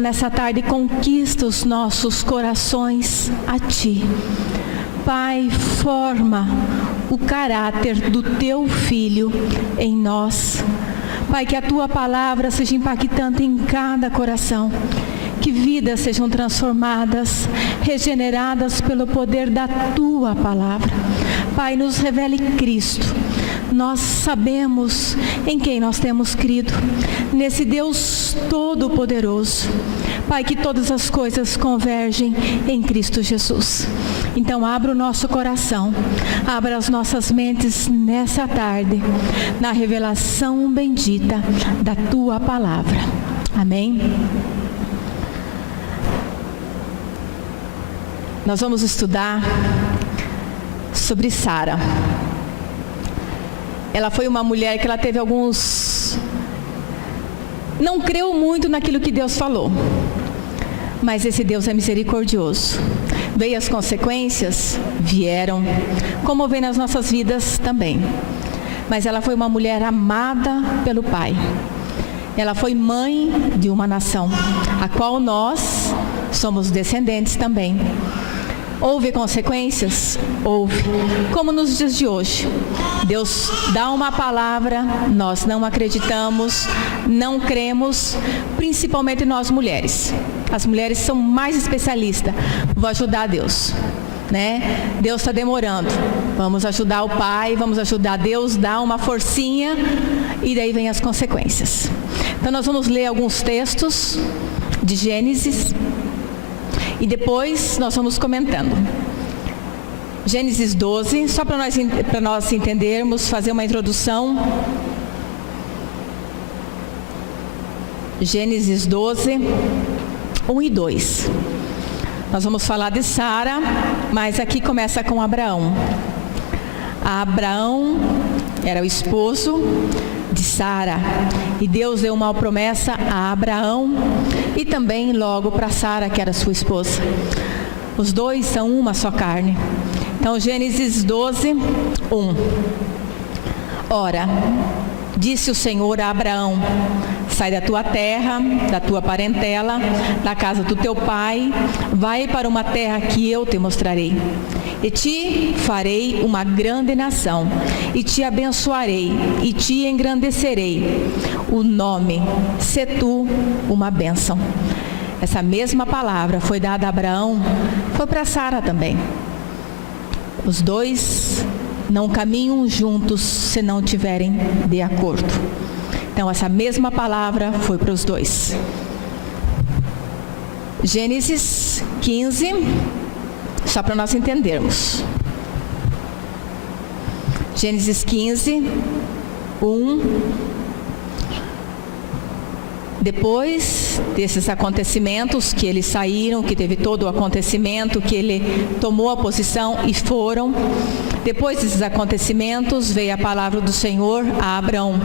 nessa tarde, conquista os nossos corações a Ti. Pai, forma o caráter do Teu Filho em nós. Pai, que a Tua palavra seja impactante em cada coração. Que vidas sejam transformadas, regeneradas pelo poder da Tua palavra. Pai, nos revele Cristo. Nós sabemos em quem nós temos crido, nesse Deus Todo-Poderoso. Pai, que todas as coisas convergem em Cristo Jesus. Então abra o nosso coração, abra as nossas mentes nessa tarde, na revelação bendita da Tua palavra. Amém? Nós vamos estudar sobre Sara. Ela foi uma mulher que ela teve não creu muito naquilo que Deus falou. Mas esse Deus é misericordioso. Veio as consequências? Vieram. Como vem nas nossas vidas também. Mas ela foi uma mulher amada pelo Pai. Ela foi mãe de uma nação, a qual nós somos descendentes também. Houve consequências? Houve. Como nos dias de hoje. Deus dá uma palavra, nós não acreditamos, não cremos, principalmente nós mulheres. As mulheres são mais especialistas. Vou ajudar Deus, né? Deus está demorando. Vamos ajudar o Pai, vamos ajudar Deus, dá uma forcinha e daí vem as consequências. Então nós vamos ler alguns textos de Gênesis. E depois nós vamos comentando. Gênesis 12, só para nós entendermos, fazer uma introdução. Gênesis 12, 1 e 2. Nós vamos falar de Sara, mas aqui começa com Abraão. Abraão era o esposo de Sara. E Deus deu uma promessa a Abraão e também logo para Sara, que era sua esposa. Os dois são uma só carne. Então, Gênesis 12, 1. Ora, disse o Senhor a Abraão: sai da tua terra, da tua parentela, da casa do teu pai, vai para uma terra que eu te mostrarei. E te farei uma grande nação, e te abençoarei, e te engrandecerei. O nome, se tu uma bênção. Essa mesma palavra foi dada a Abraão, foi para Sara também. Os dois não caminham juntos se não tiverem de acordo. Então essa mesma palavra foi para os dois. Gênesis 15, só para nós entendermos. Gênesis 15, 1. Depois desses acontecimentos, que eles saíram, que teve todo o acontecimento, que ele tomou a posição e foram. Depois desses acontecimentos, veio a palavra do Senhor a Abraão,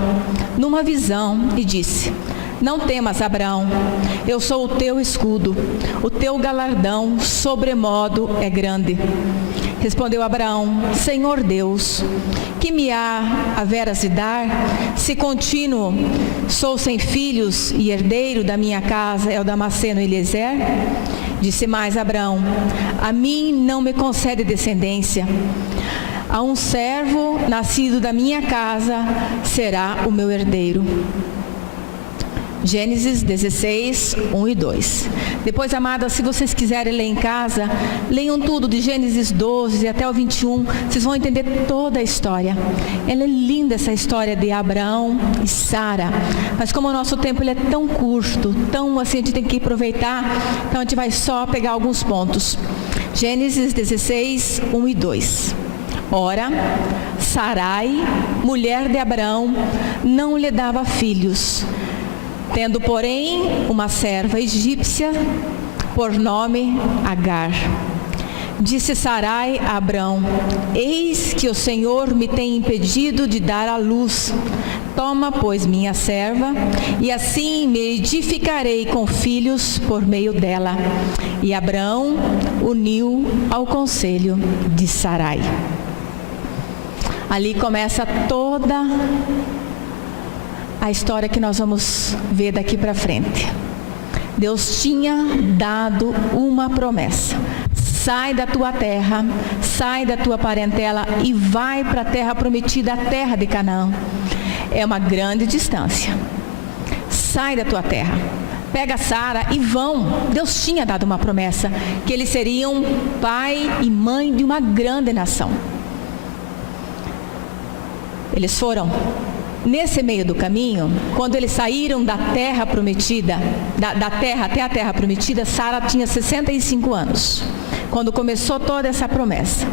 numa visão, e disse: não temas, Abraão, eu sou o teu escudo, o teu galardão sobremodo é grande. Respondeu Abraão: Senhor Deus, que me haverás de dar, se contínuo sou sem filhos e herdeiro da minha casa é o Damasceno Eliezer? Disse mais Abraão: a mim não me concede descendência. A um servo nascido da minha casa será o meu herdeiro. Gênesis 16, 1 e 2. Depois, amadas, se vocês quiserem ler em casa, leiam tudo de Gênesis 12 até o 21, vocês vão entender toda a história. Ela é linda, essa história de Abraão e Sara, mas como o nosso tempo ele é tão curto, tão assim, a gente tem que aproveitar, então a gente vai só pegar alguns pontos. Gênesis 16, 1 e 2. Ora, Sarai, mulher de Abraão, não lhe dava filhos, tendo, porém, uma serva egípcia, por nome Agar. Disse Sarai a Abraão: eis que o Senhor me tem impedido de dar à luz. Toma, pois, minha serva, e assim me edificarei com filhos por meio dela. E Abraão uniu ao conselho de Sarai. Ali começa toda a história que nós vamos ver daqui para frente. Deus tinha dado uma promessa: sai da tua terra, sai da tua parentela e vai para a terra prometida, a terra de Canaã. É uma grande distância. Sai da tua terra, pega Sara e vão. Deus tinha dado uma promessa, que eles seriam pai e mãe de uma grande nação. Eles foram. Nesse meio do caminho, quando eles saíram da terra prometida, da terra até a terra prometida, Sara tinha 65 anos, quando começou toda essa promessa.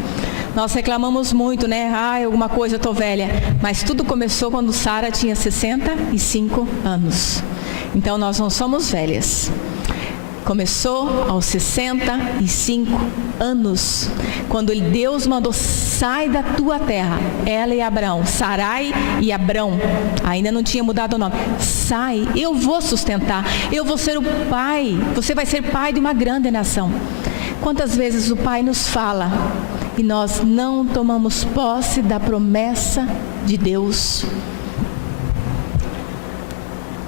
Nós reclamamos muito, né? Alguma coisa, eu estou velha. Mas tudo começou quando Sara tinha 65 anos. Então nós não somos velhas. Começou aos 65 anos, quando Deus mandou: sai da tua terra, ela e Abrão, Sarai e Abrão, ainda não tinha mudado o nome. Sai, eu vou sustentar, eu vou ser o pai, você vai ser pai de uma grande nação. Quantas vezes o Pai nos fala e nós não tomamos posse da promessa de Deus?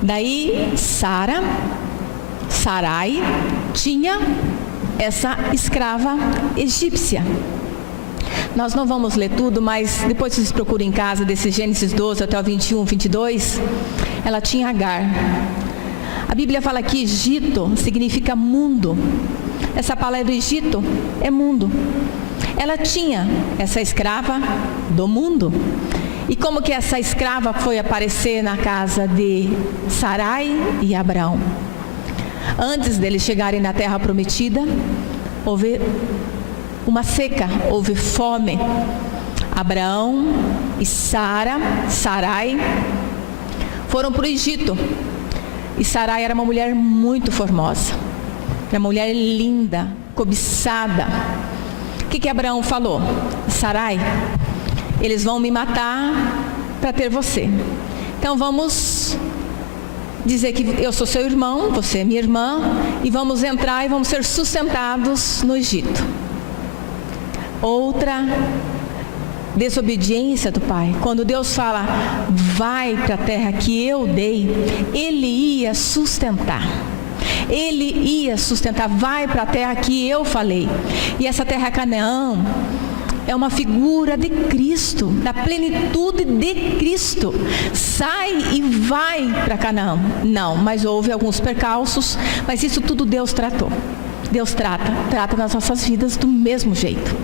Daí Sarai tinha essa escrava egípcia. Nós não vamos ler tudo, mas depois vocês procuram em casa, desse Gênesis 12 até o 21, 22, ela tinha Agar. A Bíblia fala que Egito significa mundo. Essa palavra Egito é mundo. Ela tinha essa escrava do mundo. E como que essa escrava foi aparecer na casa de Sarai e Abrão? Antes deles chegarem na terra prometida, houve uma seca, houve fome. Abraão e Sarai foram para o Egito. E Sarai era uma mulher muito formosa, uma mulher linda, cobiçada. O que Abraão falou? Sarai, eles vão me matar para ter você. Então vamos dizer que eu sou seu irmão, você é minha irmã, e vamos entrar e vamos ser sustentados no Egito. Outra desobediência do pai. Quando Deus fala: vai para a terra que eu dei, ele ia sustentar. Ele ia sustentar, vai para a terra que eu falei. E essa terra Canaã é uma figura de Cristo, da plenitude de Cristo. Sai e vai para Canaã. Não, mas houve alguns percalços, mas isso tudo Deus tratou. Deus trata nas nossas vidas do mesmo jeito.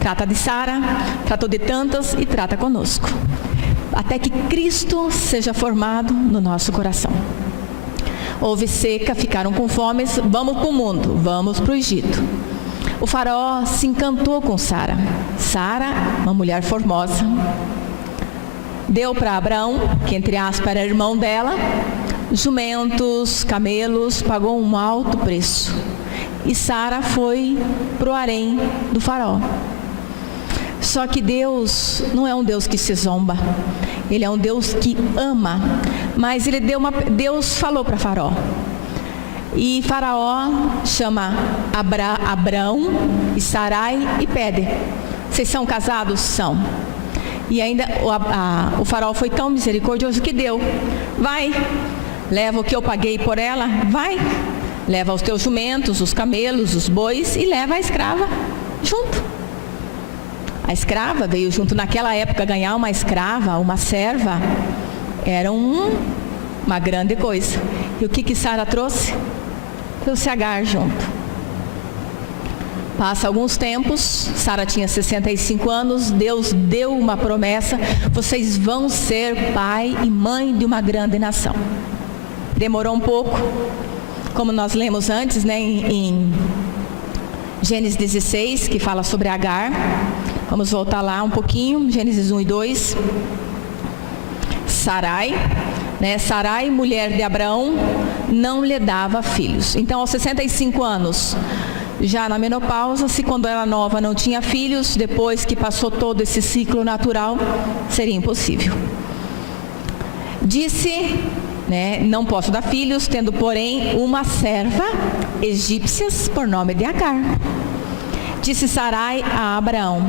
Trata de Sara, tratou de tantas e trata conosco. Até que Cristo seja formado no nosso coração. Houve seca, ficaram com fome, vamos para o mundo, vamos para o Egito. O faraó se encantou com Sara. Sara, uma mulher formosa, deu para Abrão, que entre aspas era irmão dela, jumentos, camelos, pagou um alto preço. E Sara foi para o harém do faraó. Só que Deus não é um Deus que se zomba. Ele é um Deus que ama. Mas Deus falou para Faraó. E Faraó chama Abrão e Sarai e pede: vocês são casados? São. E ainda o Faraó foi tão misericordioso que deu. Vai, leva o que eu paguei por ela, vai. Leva os teus jumentos, os camelos, os bois e leva a escrava junto. A escrava veio junto. Naquela época, ganhar uma escrava, uma serva, era uma grande coisa. E o que Sara trouxe? Trouxe Agar junto. Passa alguns tempos, Sara tinha 65 anos, Deus deu uma promessa: vocês vão ser pai e mãe de uma grande nação. Demorou um pouco, como nós lemos antes, né, em Gênesis 16, que fala sobre Agar. Vamos voltar lá um pouquinho, Gênesis 1 e 2. Sarai, mulher de Abraão, não lhe dava filhos. Então, aos 65 anos, já na menopausa, se quando era nova não tinha filhos, depois que passou todo esse ciclo natural, seria impossível. Disse, não posso dar filhos, tendo porém uma serva egípcia por nome de Agar. Disse Sarai a Abraão: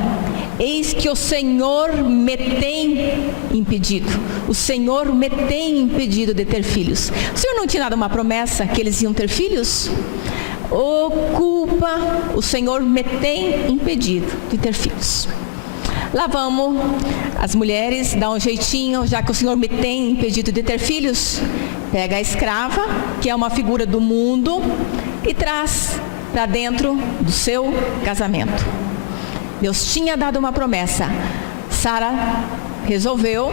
eis que o Senhor me tem impedido. O Senhor me tem impedido de ter filhos. O Senhor não tinha dado uma promessa que eles iam ter filhos? Oh, culpa, o Senhor me tem impedido de ter filhos. Lá vamos as mulheres, dá um jeitinho, já que o Senhor me tem impedido de ter filhos, pega a escrava, que é uma figura do mundo, e traz para dentro do seu casamento. Deus tinha dado uma promessa. Sara resolveu,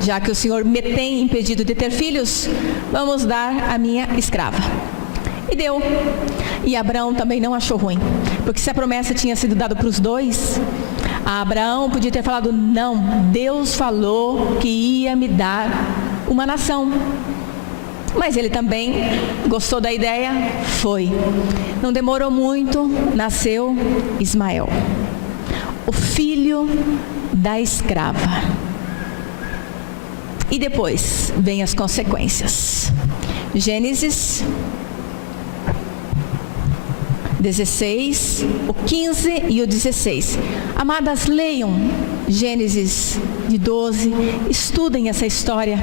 já que o Senhor me tem impedido de ter filhos, vamos dar a minha escrava. E deu. E Abraão também não achou ruim, porque se a promessa tinha sido dada para os dois, Abraão podia ter falado: não, Deus falou que ia me dar uma nação. Mas ele também gostou da ideia, foi. Não demorou muito, nasceu Ismael, o filho da escrava. E depois vem as consequências. Gênesis 16, o 15 e o 16. Amadas, leiam Gênesis de 12, estudem essa história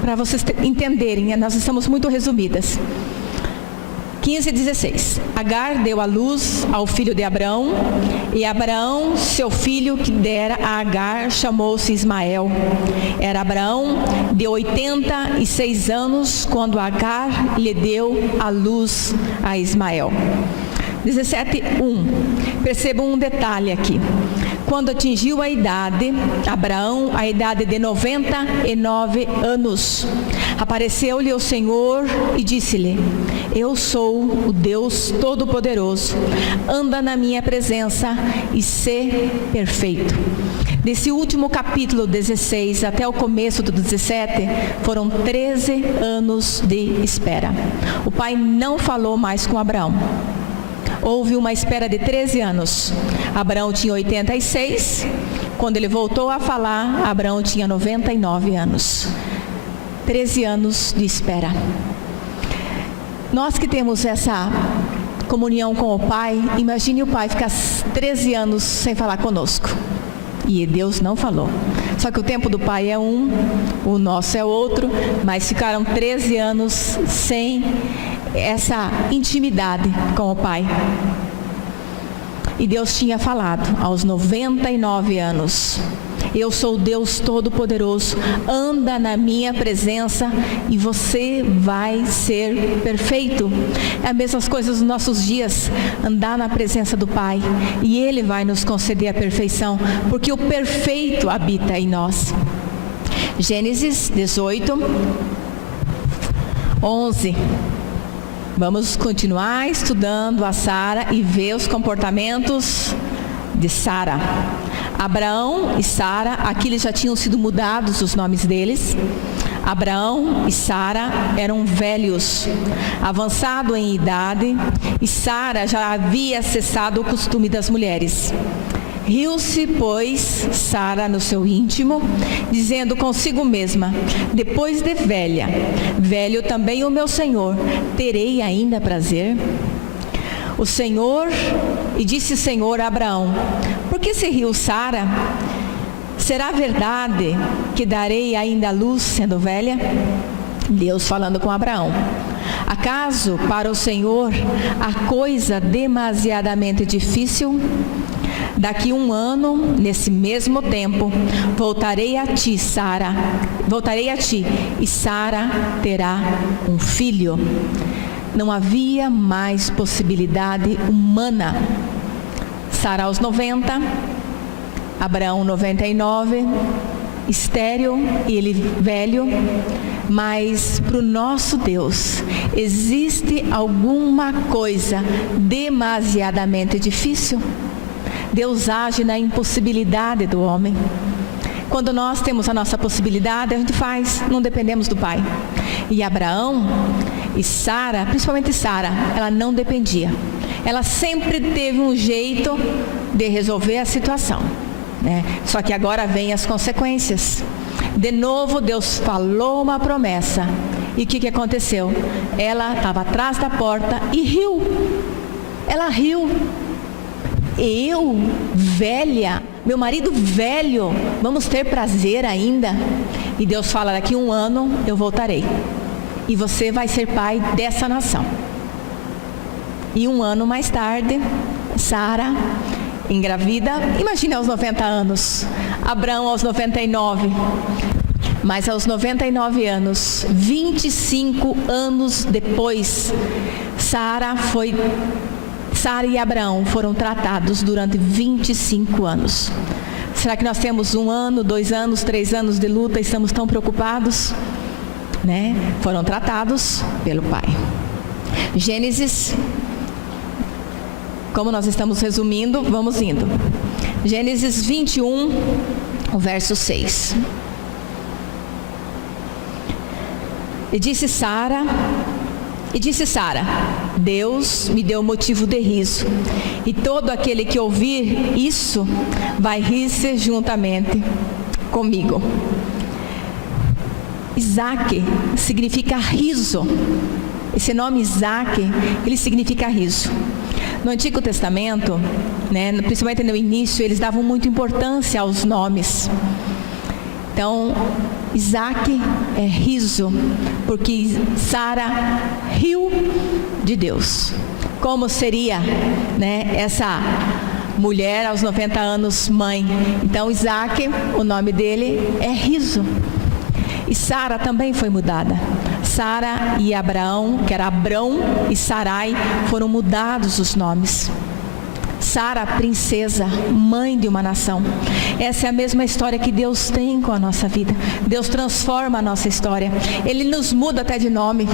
para vocês entenderem, nós estamos muito resumidas. 15 e 16. Agar deu à luz ao filho de Abraão, e Abraão, seu filho que dera a Agar, chamou-se Ismael. Era Abraão de 86 anos quando Agar lhe deu à luz a Ismael. 17:1. Percebam um detalhe aqui. Quando atingiu a idade, Abraão, a idade de 99 anos, apareceu-lhe o Senhor e disse-lhe: eu sou o Deus Todo-Poderoso, anda na minha presença e sê perfeito. Desse último capítulo 16 até o começo do 17, foram 13 anos de espera. O pai não falou mais com Abraão. Houve uma espera de 13 anos. Abraão tinha 86. Quando ele voltou a falar, Abraão tinha 99 anos. 13 anos de espera. Nós que temos essa comunhão com o Pai, imagine o Pai ficar 13 anos sem falar conosco. E Deus não falou. Só que o tempo do Pai é um, o nosso é outro, mas ficaram 13 anos sem essa intimidade com o Pai. E Deus tinha falado aos 99 anos: eu sou o Deus Todo-Poderoso, anda na minha presença e você vai ser perfeito. É as mesmas coisas nos nossos dias, andar na presença do Pai, e Ele vai nos conceder a perfeição, porque o perfeito habita em nós. Gênesis 18, 11. Vamos continuar estudando a Sara e ver os comportamentos de Sara. Abraão e Sara, aqui eles já tinham sido mudados os nomes deles. Abraão e Sara eram velhos, avançado em idade, e Sara já havia cessado o costume das mulheres. Riu-se, pois, Sara no seu íntimo, dizendo consigo mesma: depois de velha, velho também o meu Senhor, terei ainda prazer? O Senhor, e disse o Senhor a Abraão: por que se riu Sara? Será verdade que darei ainda a luz sendo velha? Deus falando com Abraão: acaso para o Senhor há coisa demasiadamente difícil? Daqui 1 ano, nesse mesmo tempo, voltarei a ti, Sara. Voltarei a ti, e Sara terá um filho. Não havia mais possibilidade humana. Sara aos 90, Abraão 99, estéril e ele velho. Mas para o nosso Deus, existe alguma coisa demasiadamente difícil? Deus age na impossibilidade do homem. Quando nós temos a nossa possibilidade, a gente faz, não dependemos do Pai. E Abraão e Sara, principalmente Sara, ela não dependia. Ela sempre teve um jeito de resolver a situação, né? Só que agora vem as consequências. De novo, Deus falou uma promessa. E o que aconteceu? Ela estava atrás da porta e riu. Ela riu. Eu, velha, meu marido velho, vamos ter prazer ainda? E Deus fala, daqui 1 ano eu voltarei. E você vai ser pai dessa nação. E 1 ano mais tarde, Sara engravida, imagine aos 90 anos, Abraão aos 99, mas aos 99 anos, 25 anos depois, Sara e Abraão foram tratados durante 25 anos. Será que nós temos 1 ano, 2 anos, 3 anos de luta e estamos tão preocupados? Né? Foram tratados pelo Pai. Gênesis, como nós estamos resumindo, vamos indo. Gênesis 21, o verso 6. E disse Sara, Deus me deu motivo de riso, e todo aquele que ouvir isso vai rir-se juntamente comigo. Isaac significa riso. Esse nome Isaac, ele significa riso. No Antigo Testamento, né, principalmente no início, eles davam muita importância aos nomes. Então, Isaac é riso, porque Sara riu de Deus. Como seria, né, essa mulher aos 90 anos, mãe? Então, Isaac, o nome dele é riso. E Sara também foi mudada. Sara e Abraão, que era Abrão e Sarai, foram mudados os nomes. Sara, princesa, mãe de uma nação. Essa é a mesma história que Deus tem com a nossa vida. Deus transforma a nossa história. Ele nos muda até de nome.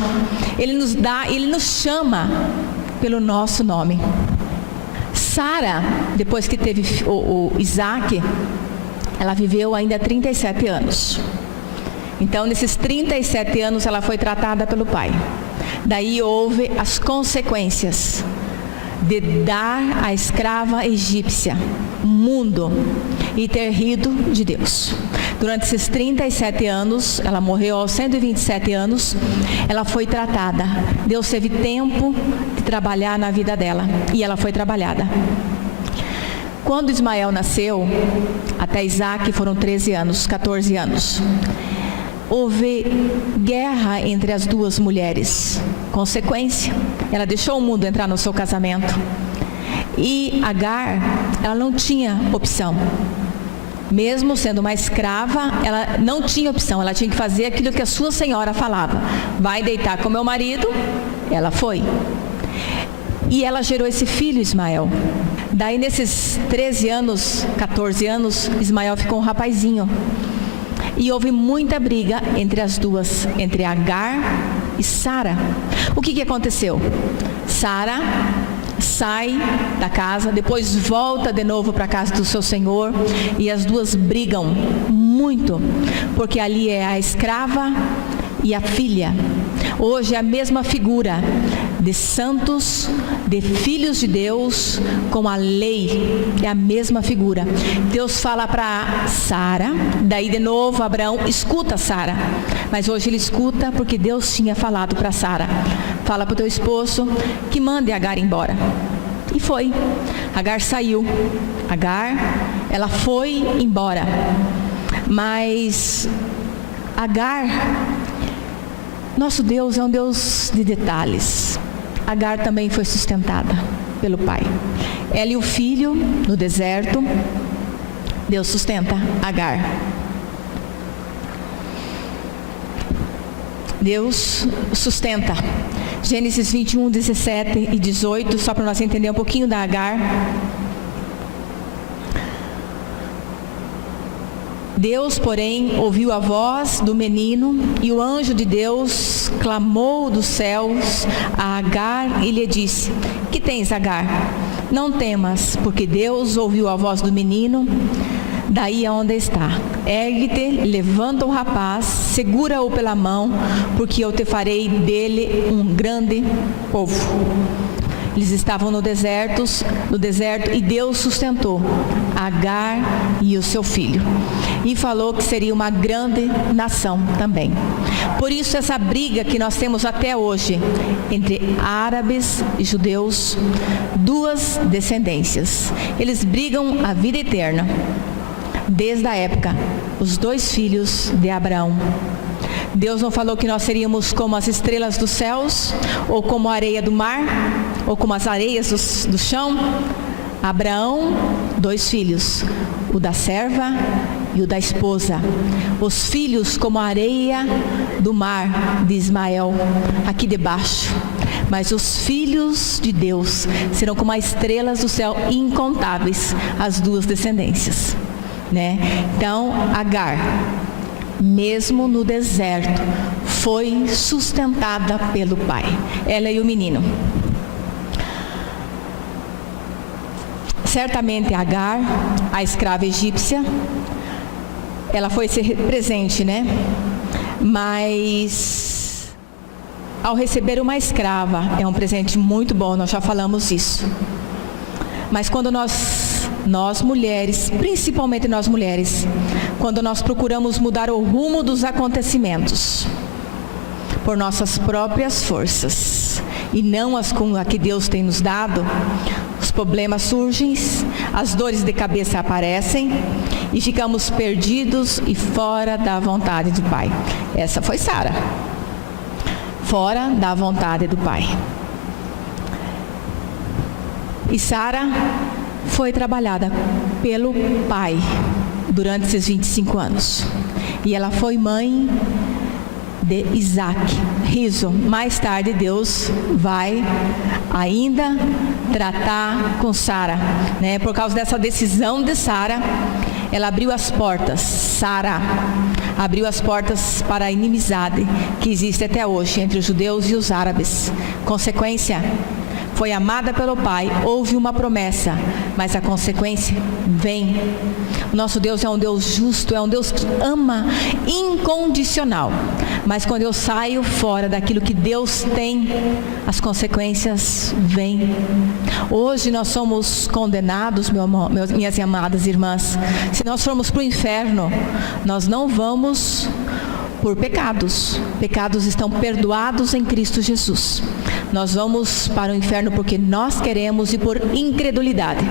Ele nos chama pelo nosso nome. Sara, depois que teve o Isaac, ela viveu ainda 37 anos. Então, nesses 37 anos, ela foi tratada pelo pai. Daí houve as consequências de dar a escrava egípcia mundo e ter rido de Deus. Durante esses 37 anos, ela morreu aos 127 anos, ela foi tratada. Deus teve tempo de trabalhar na vida dela e ela foi trabalhada. Quando Ismael nasceu, até Isaac foram 13 anos, 14 anos. Houve guerra entre as duas mulheres. Consequência, ela deixou o mundo entrar no seu casamento. E Agar, ela não tinha opção. Mesmo sendo uma escrava, ela não tinha opção. Ela tinha que fazer aquilo que a sua senhora falava. Vai deitar com meu marido? Ela foi. E ela gerou esse filho, Ismael. Daí nesses 13 anos, 14 anos, Ismael ficou um rapazinho. E houve muita briga entre as duas, entre Agar e Sara. O que aconteceu? Sara sai da casa, depois volta de novo para a casa do seu senhor, e as duas brigam muito, porque ali é a escrava e a filha. Hoje é a mesma figura de santos, de filhos de Deus, com a lei, é a mesma figura. Deus fala para Sara, daí de novo Abraão escuta Sara, mas hoje ele escuta porque Deus tinha falado para Sara: fala para o teu esposo que mande Agar embora. E foi. Agar saiu. Agar, ela foi embora. Mas Agar, nosso Deus é um Deus de detalhes. Agar também foi sustentada pelo pai. Ela e o filho no deserto, Deus sustenta Agar. Deus sustenta. Gênesis 21, 17 e 18, só para nós entender um pouquinho da Agar. Deus, porém, ouviu a voz do menino, e o anjo de Deus clamou dos céus a Agar e lhe disse: que tens, Agar? Não temas, porque Deus ouviu a voz do menino daí aonde está. Ergue-te, levanta o rapaz, segura-o pela mão, porque eu te farei dele um grande povo. Eles estavam no deserto e Deus sustentou Agar e o seu filho. E falou que seria uma grande nação também. Por isso essa briga que nós temos até hoje entre árabes e judeus, duas descendências. Eles brigam a vida eterna. Desde a época, os dois filhos de Abraão. Deus não falou que nós seríamos como as estrelas dos céus, ou como a areia do mar, ou como as areias do chão? Abraão, dois filhos, o da serva e o da esposa. Os filhos como a areia do mar de Ismael, aqui debaixo. Mas os filhos de Deus serão como as estrelas do céu, incontáveis, as duas descendências. Então, Agar, mesmo no deserto, foi sustentada pelo pai, ela e o menino. Certamente Agar, a escrava egípcia, ela foi ser presente, mas ao receber uma escrava, é um presente muito bom, nós já falamos isso. Mas quando nós mulheres, principalmente nós mulheres, quando nós procuramos mudar o rumo dos acontecimentos por nossas próprias forças e não as com a que Deus tem nos dado, os problemas surgem, as dores de cabeça aparecem e ficamos perdidos e fora da vontade do Pai. Essa foi Sara, fora da vontade do Pai. E Sara foi trabalhada pelo pai durante esses 25 anos. E ela foi mãe de Isaac. Riso, mais tarde Deus vai ainda tratar com Sara, Por causa dessa decisão de Sara, ela abriu as portas. Sara abriu as portas para a inimizade que existe até hoje entre os judeus e os árabes. Consequência, foi amada pelo Pai, houve uma promessa, mas a consequência vem. O nosso Deus é um Deus justo, é um Deus que ama incondicional. Mas quando eu saio fora daquilo que Deus tem, as consequências vêm. Hoje nós somos condenados, minhas amadas irmãs. Se nós formos para o inferno, nós não vamos por pecados. Pecados estão perdoados em Cristo Jesus. Nós vamos para o inferno porque nós queremos e por incredulidade,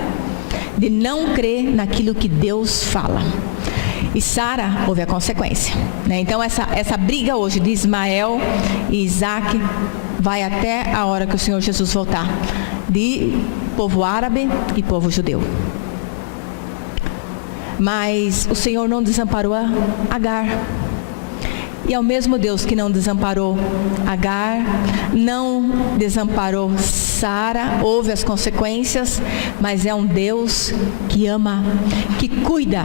de não crer naquilo que Deus fala. E Sara houve a consequência, Então essa briga hoje de Ismael e Isaac vai até a hora que o Senhor Jesus voltar, de povo árabe e povo judeu. Mas o Senhor não desamparou Agar. E é o mesmo Deus que não desamparou Agar, não desamparou Sara, houve as consequências, mas é um Deus que ama, que cuida.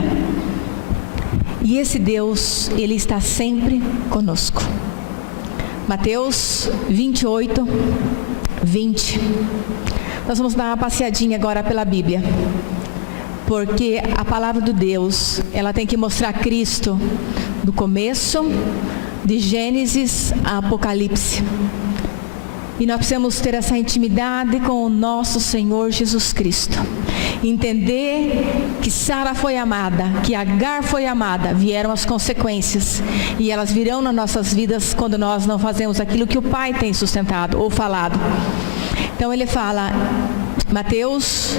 E esse Deus, Ele está sempre conosco. Mateus 28, 20. Nós vamos dar uma passeadinha agora pela Bíblia. Porque a palavra de Deus, ela tem que mostrar Cristo do começo, de Gênesis a Apocalipse. E nós precisamos ter essa intimidade com o nosso Senhor Jesus Cristo. Entender que Sara foi amada, que Agar foi amada, vieram as consequências. E elas virão nas nossas vidas quando nós não fazemos aquilo que o Pai tem sustentado ou falado. Então ele fala, Mateus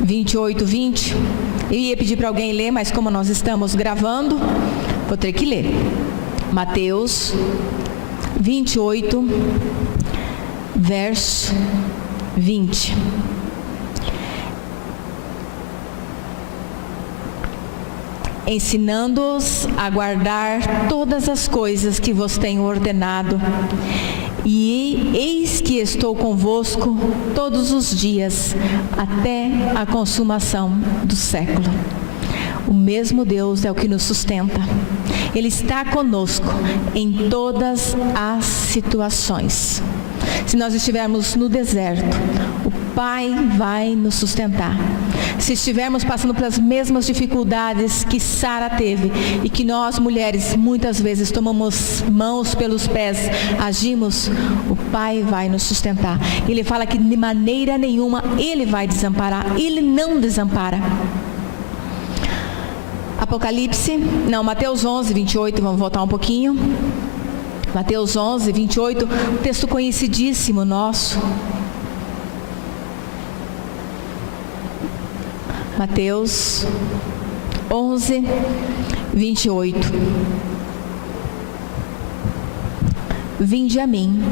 28, 20. Eu ia pedir para alguém ler, mas como nós estamos gravando, vou ter que ler. Mateus 28, verso 20. Ensinando-os a guardar todas as coisas que vos tenho ordenado. E eis que estou convosco todos os dias, até a consumação do século. O mesmo Deus é o que nos sustenta. Ele está conosco em todas as situações. Se nós estivermos no deserto, o Pai vai nos sustentar. Se estivermos passando pelas mesmas dificuldades que Sara teve e que nós mulheres muitas vezes tomamos mãos pelos pés, agimos, o Pai vai nos sustentar. Ele fala que de maneira nenhuma Ele vai desamparar. Ele não desampara. Mateus 11, 28, vamos voltar um pouquinho. Mateus 11, 28, um texto conhecidíssimo nosso. Mateus 11, 28. Vinde a mim,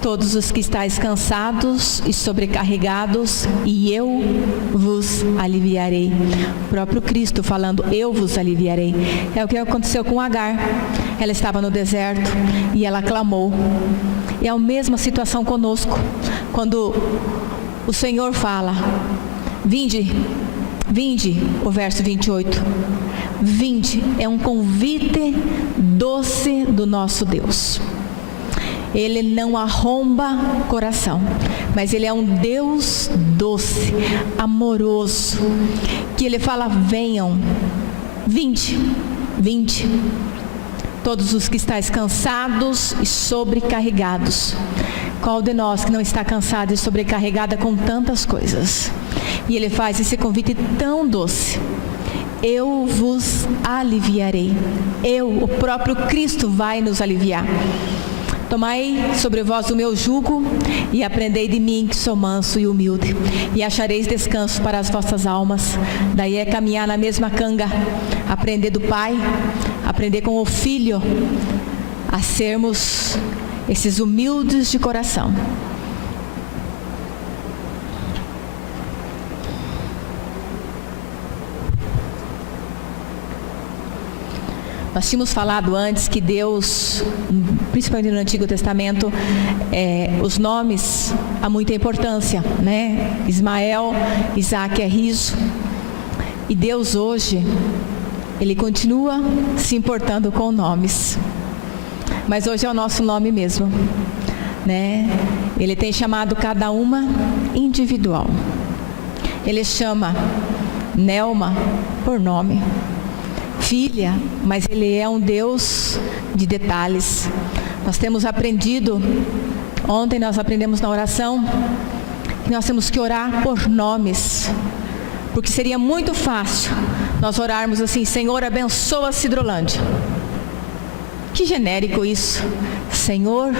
todos os que estáis cansados e sobrecarregados, e eu vos aliviarei. O próprio Cristo falando, eu vos aliviarei. É o que aconteceu com Agar. Ela estava no deserto e ela clamou. É a mesma situação conosco. Quando o Senhor fala, vinde, o verso 28. Vinde é um convite doce do nosso Deus. Ele não arromba coração, mas Ele é um Deus doce, amoroso, que Ele fala, venham, vinde, todos os que estáis cansados e sobrecarregados. Qual de nós que não está cansada e sobrecarregada com tantas coisas? E Ele faz esse convite tão doce. Eu vos aliviarei. O próprio Cristo vai nos aliviar. Tomai sobre vós o meu jugo e aprendei de mim, que sou manso e humilde, e achareis descanso para as vossas almas. Daí é caminhar na mesma canga, aprender do Pai, aprender com o Filho, a sermos esses humildes de coração. Nós tínhamos falado antes que Deus, principalmente no Antigo Testamento, os nomes há muita importância, né? Ismael, Isaac é riso. E Deus hoje, Ele continua se importando com nomes. Mas hoje é o nosso nome mesmo, né? Ele tem chamado cada uma individual. Ele chama Nelma por nome. Filha, mas Ele é um Deus de detalhes. Nós temos aprendido, ontem nós aprendemos na oração, que nós temos que orar por nomes, porque seria muito fácil nós orarmos assim, Senhor, abençoa a Cidrolândia. Que genérico isso. Senhor,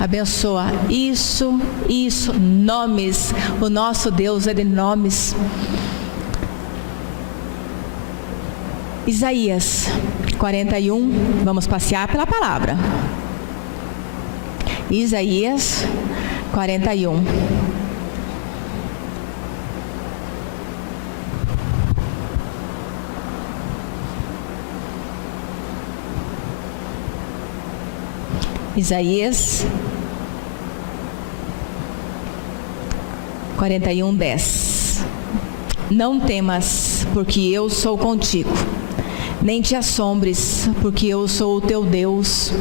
abençoa isso, nomes. O nosso Deus é de nomes. Isaías 41, vamos passear pela palavra. Isaías 41. Isaías 41, 10. Não temas, porque eu sou contigo. Nem te assombres, porque eu sou o teu Deus.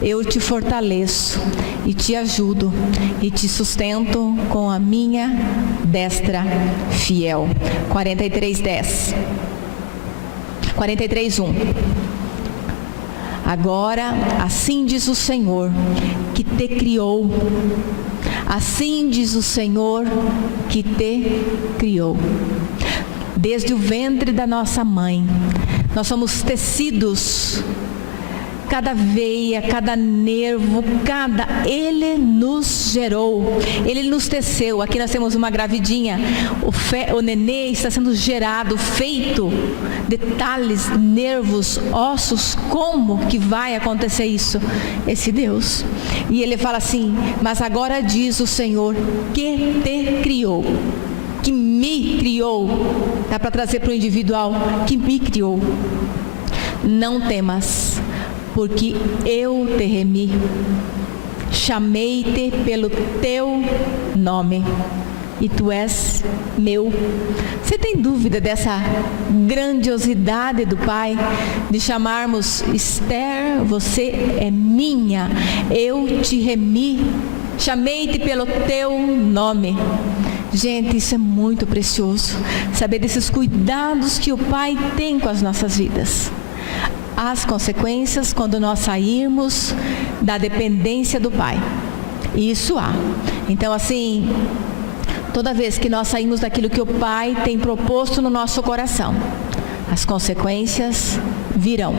Eu te fortaleço e te ajudo e te sustento com a minha destra fiel. 43:10. 43:1. Agora, assim diz o Senhor, que te criou. Assim diz o Senhor, que te criou. Desde o ventre da nossa mãe, nós somos tecidos, cada veia, cada nervo, Ele nos gerou, Ele nos teceu. Aqui nós temos uma gravidinha, o nenê está sendo gerado, feito, detalhes, nervos, ossos. Como que vai acontecer isso? Esse Deus. E Ele fala assim, mas agora diz o Senhor, que te criou, que me criou. Dá para trazer para o individual, que me criou. Não temas, porque eu te remi, chamei-te pelo teu nome, e tu és meu. Você tem dúvida dessa grandiosidade do Pai, de chamarmos Esther, você é minha, eu te remi, chamei-te pelo teu nome. Gente, isso é muito precioso, saber desses cuidados que o Pai tem com as nossas vidas. As consequências quando nós sairmos da dependência do Pai. Isso há. Então, assim, toda vez que nós saímos daquilo que o Pai tem proposto no nosso coração, as consequências virão.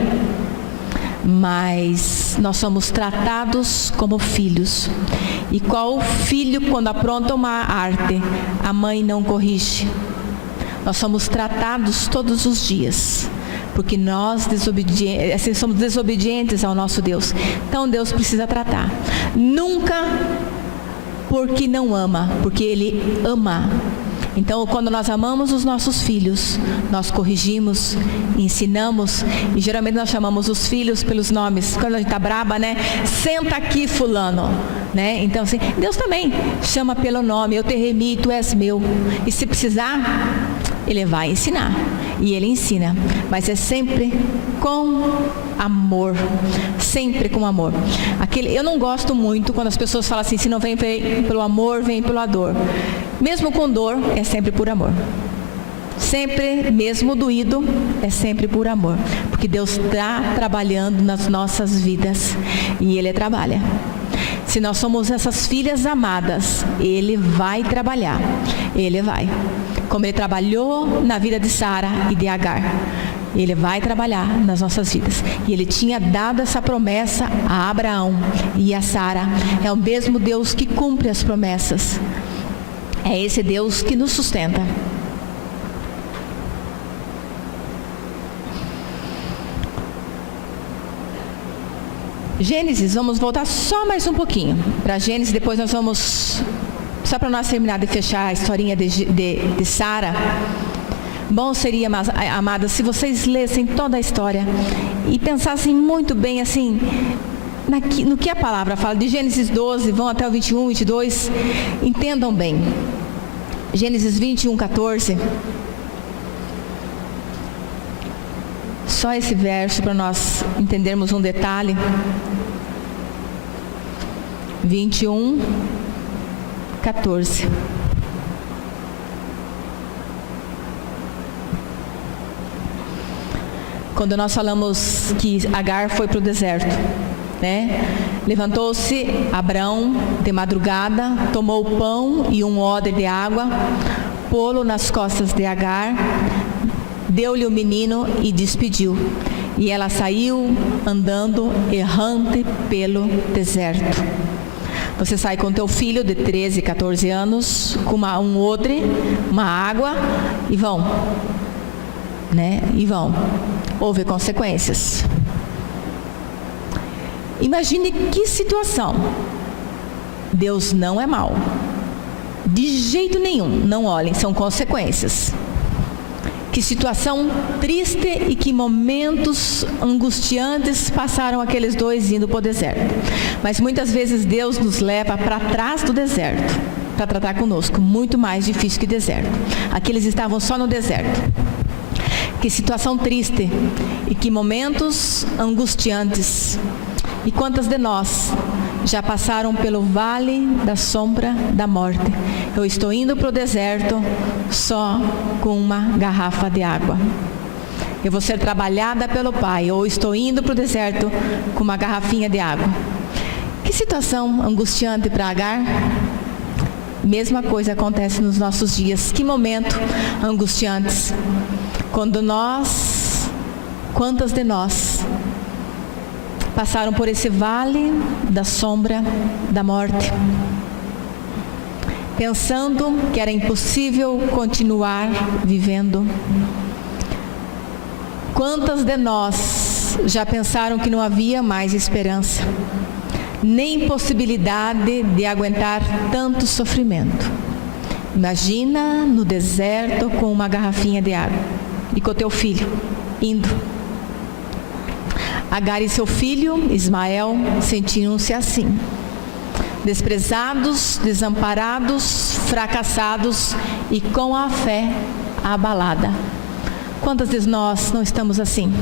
Mas nós somos tratados como filhos. E qual filho, quando apronta uma arte, a mãe não corrige? Nós somos tratados todos os dias, porque nós somos desobedientes ao nosso Deus. Então Deus precisa tratar. Nunca porque não ama, porque Ele ama. Então, quando nós amamos os nossos filhos, nós corrigimos, ensinamos, e geralmente nós chamamos os filhos pelos nomes. Quando a gente está braba, né? Senta aqui, fulano. Né? Então, assim, Deus também chama pelo nome. Eu te remi, tu és meu. E se precisar, Ele vai ensinar. E Ele ensina. Mas é sempre com amor. Sempre com amor. Eu não gosto muito quando as pessoas falam assim, se não vem pelo amor, vem pela dor. Mesmo com dor, é sempre por amor. Sempre, mesmo doído, é sempre por amor. Porque Deus está trabalhando nas nossas vidas. E Ele trabalha. Se nós somos essas filhas amadas, Ele vai trabalhar. Ele vai. Como Ele trabalhou na vida de Sara e de Agar. Ele vai trabalhar nas nossas vidas. E Ele tinha dado essa promessa a Abraão e a Sara. É o mesmo Deus que cumpre as promessas. É esse Deus que nos sustenta. Gênesis, vamos voltar só mais um pouquinho para Gênesis, depois nós vamos, só para nós terminar de fechar a historinha de Sara. Bom seria, amadas, se vocês lessem toda a história e pensassem muito bem assim, no que a palavra fala, de Gênesis 12, vão até o 21, 22, entendam bem. Gênesis 21, 14. Só esse verso para nós entendermos um detalhe. 21, 14. Quando nós falamos que Agar foi para o deserto, né? Levantou-se Abrão de madrugada, tomou o pão e um odre de água, pô-lo nas costas de Agar, deu-lhe o menino e despediu. E ela saiu andando errante pelo deserto. Você sai com teu filho de 13, 14 anos, com um odre, uma água, e vão. Né? E vão. Houve consequências. Imagine que situação. Deus não é mau. De jeito nenhum. Não olhem, são consequências. Que situação triste e que momentos angustiantes passaram aqueles dois indo para o deserto. Mas muitas vezes Deus nos leva para trás do deserto, para tratar conosco. Muito mais difícil que deserto. Aqueles estavam só no deserto. Que situação triste e que momentos angustiantes. E quantas de nós já passaram pelo vale da sombra da morte? Eu estou indo para o deserto só com uma garrafa de água. Eu vou ser trabalhada pelo Pai, ou estou indo para o deserto com uma garrafinha de água. Que situação angustiante para Agar? Mesma coisa acontece nos nossos dias. Que momento angustiantes. Quantas de nós passaram por esse vale da sombra da morte, pensando que era impossível continuar vivendo? Quantas de nós já pensaram que não havia mais esperança, nem possibilidade de aguentar tanto sofrimento? Imagina no deserto com uma garrafinha de água e com o teu filho indo. Agar e seu filho, Ismael, sentiram-se assim, desprezados, desamparados, fracassados e com a fé abalada. Quantas de nós não estamos assim?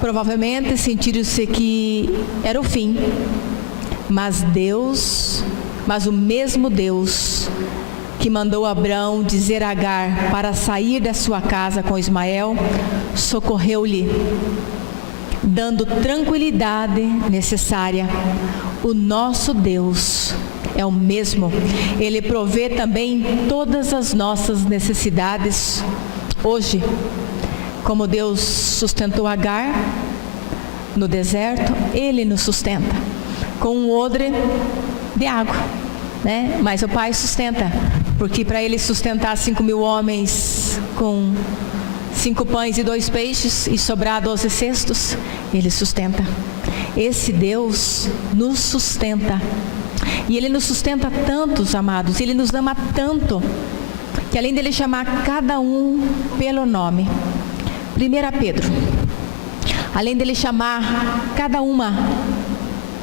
Provavelmente sentiram-se que era o fim, mas Deus Mas o mesmo Deus que mandou Abrão dizer a Agar para sair da sua casa com Ismael, socorreu-lhe, dando tranquilidade necessária. O nosso Deus é o mesmo. Ele provê também todas as nossas necessidades. Hoje, como Deus sustentou Agar no deserto, Ele nos sustenta com um odre de água, né? Mas o Pai sustenta, porque para Ele sustentar 5.000 homens com 5 pães e 2 peixes e sobrar 12 cestos, Ele sustenta. Esse Deus nos sustenta. E Ele nos sustenta tantos, amados, Ele nos ama tanto, que além dele chamar cada um pelo nome, 1 Pedro, além dele chamar cada uma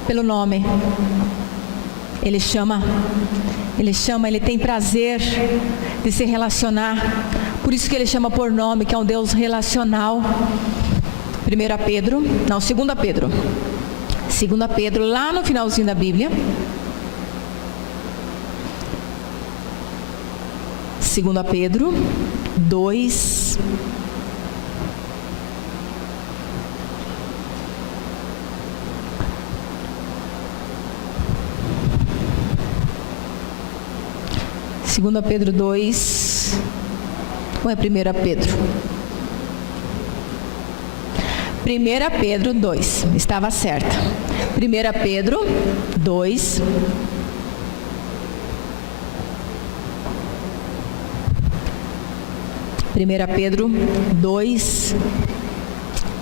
pelo nome, Ele chama, Ele tem prazer de se relacionar. Por isso que Ele chama por nome, que é um Deus relacional. 2 Pedro, lá no finalzinho da Bíblia. 2 Pedro 2. Segunda Pedro 2, ou é 1 Pedro? 1 Pedro 2, estava certa. 1 Pedro 2, Pedro 2,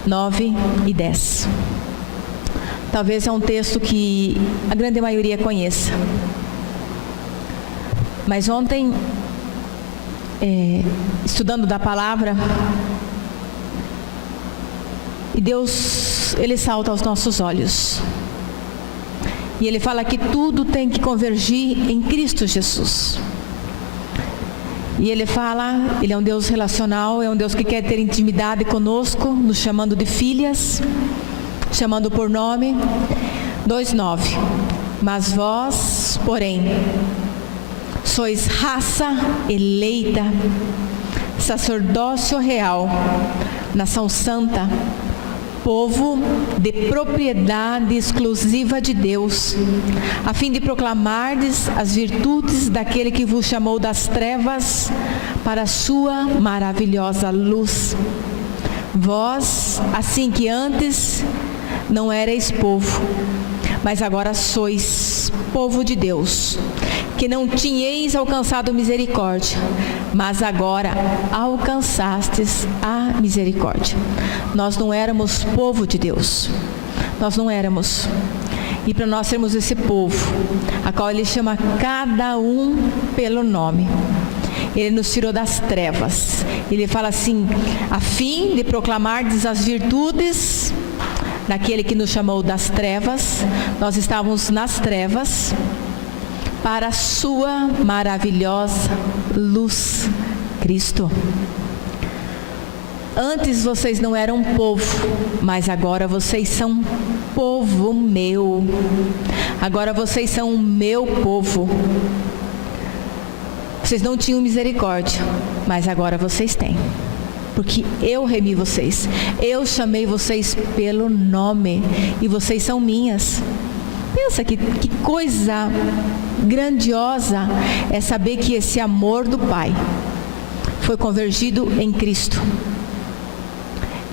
9 e 10. Talvez é um texto que a grande maioria conheça. Mas ontem, estudando da palavra, e Deus, Ele salta aos nossos olhos. E Ele fala que tudo tem que convergir em Cristo Jesus. E Ele fala, Ele é um Deus relacional, é um Deus que quer ter intimidade conosco, nos chamando de filhas, chamando por nome. 2:9. Mas vós, porém, sois raça eleita, sacerdócio real, nação santa, povo de propriedade exclusiva de Deus, a fim de proclamardes as virtudes daquele que vos chamou das trevas para a sua maravilhosa luz. Vós, assim que antes não erais povo, mas agora sois povo de Deus, que não tinhais alcançado misericórdia, mas agora alcançastes a misericórdia. Nós não éramos povo de Deus, nós não éramos. E para nós sermos esse povo, a qual Ele chama cada um pelo nome, Ele nos tirou das trevas. Ele fala assim, a fim de proclamardes as virtudes daquele que nos chamou das trevas. Nós estávamos nas trevas, para a sua maravilhosa luz, Cristo. Antes vocês não eram povo, mas agora vocês são povo meu. Agora vocês são o meu povo. Vocês não tinham misericórdia, mas agora vocês têm. Porque eu remi vocês, eu chamei vocês pelo nome, e vocês são minhas. Pensa que coisa grandiosa é saber que esse amor do Pai foi convergido em Cristo.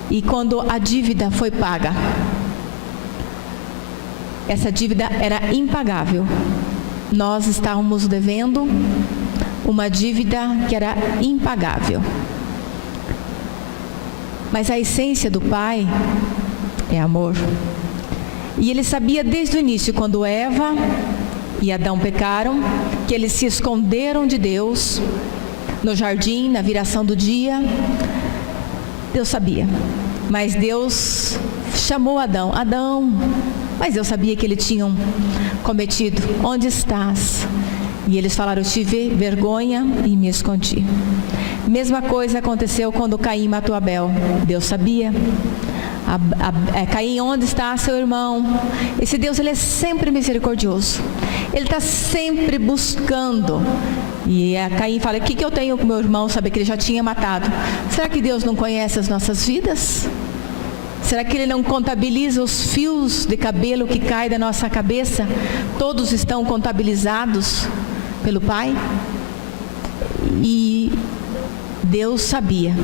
E quando a dívida foi paga, essa dívida era impagável. Nós estávamos devendo uma dívida que era impagável. Mas a essência do Pai é amor. E Ele sabia desde o início, quando Eva e Adão pecaram, que eles se esconderam de Deus no jardim, na viração do dia. Deus sabia, mas Deus chamou Adão. Adão, mas eu sabia que eles tinham cometido. Onde estás? E eles falaram, eu tive vergonha e me escondi. Mesma coisa aconteceu quando Caim matou Abel. Deus sabia. Caim, onde está seu irmão? Esse Deus, ele é sempre misericordioso. Ele está sempre buscando. E Caim fala, o que eu tenho com meu irmão? Saber que ele já tinha matado. Será que Deus não conhece as nossas vidas? Será que Ele não contabiliza os fios de cabelo que caem da nossa cabeça? Todos estão contabilizados pelo Pai? E Deus sabia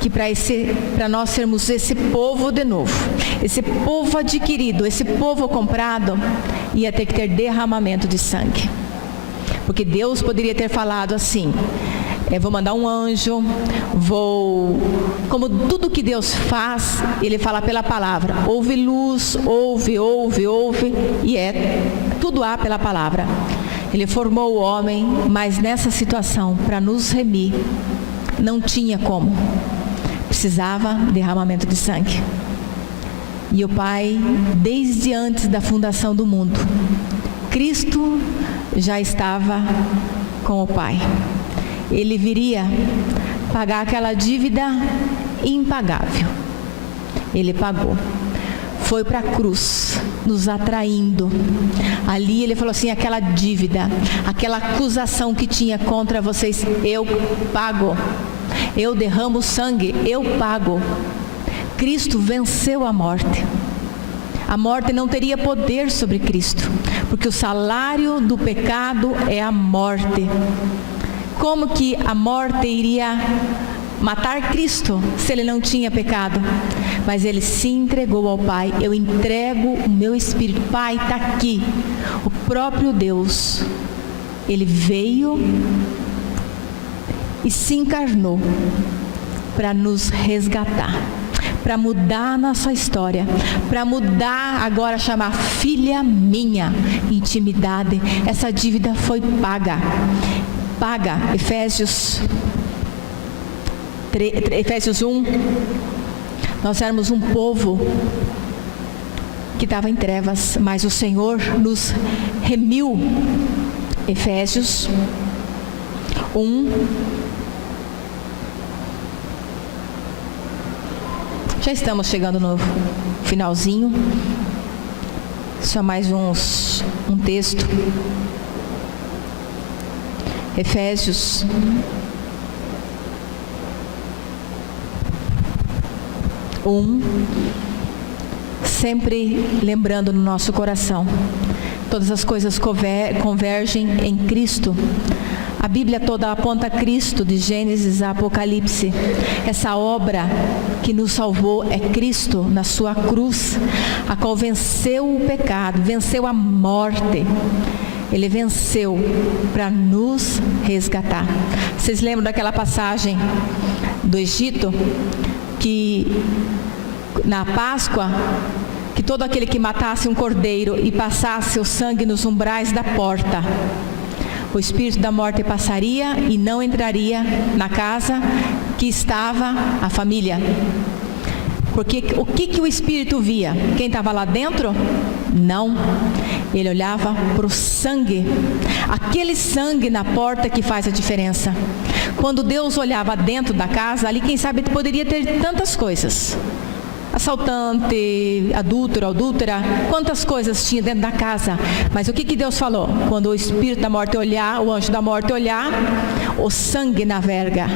que para nós sermos esse povo de novo, esse povo adquirido, esse povo comprado, ia ter que ter derramamento de sangue. Porque Deus poderia ter falado assim, vou mandar um anjo, como tudo que Deus faz, Ele fala pela palavra, houve luz, houve, e tudo há pela palavra. Ele formou o homem, mas nessa situação, para nos remir, não tinha como, precisava derramamento de sangue. E o Pai, desde antes da fundação do mundo, Cristo já estava com o Pai. Ele viria pagar aquela dívida impagável. Ele pagou. Foi para a cruz, nos atraindo. Ali Ele falou assim, aquela dívida, aquela acusação que tinha contra vocês, eu pago. Eu derramo sangue, eu pago. Cristo venceu a morte. A morte não teria poder sobre Cristo, porque o salário do pecado é a morte. Como que a morte iria matar Cristo se Ele não tinha pecado? Mas Ele se entregou ao Pai. Eu entrego o meu Espírito. Pai, está aqui. O próprio Deus, Ele veio e se encarnou para nos resgatar, para mudar a nossa história, para mudar agora, chamar filha minha, intimidade. Essa dívida foi paga. Efésios 1, nós éramos um povo que estava em trevas, mas o Senhor nos remiu. Efésios 1, já estamos chegando no finalzinho, só mais um texto. Efésios 1, sempre lembrando no nosso coração, todas as coisas convergem em Cristo. A Bíblia toda aponta a Cristo, de Gênesis a Apocalipse. Essa obra que nos salvou é Cristo na sua cruz, a qual venceu o pecado, venceu a morte. Ele venceu para nos resgatar. Vocês lembram daquela passagem do Egito, que na Páscoa, que todo aquele que matasse um cordeiro e passasse o sangue nos umbrais da porta, o espírito da morte passaria e não entraria na casa que estava a família. Porque o que o espírito via? Quem estava lá dentro? Não. Ele olhava para o sangue. Aquele sangue na porta que faz a diferença. Quando Deus olhava dentro da casa, ali quem sabe poderia ter tantas coisas. Assaltante, adúltera, quantas coisas tinha dentro da casa. Mas o que Deus falou? Quando o espírito da morte olhar, o anjo da morte olhar, o sangue na verga.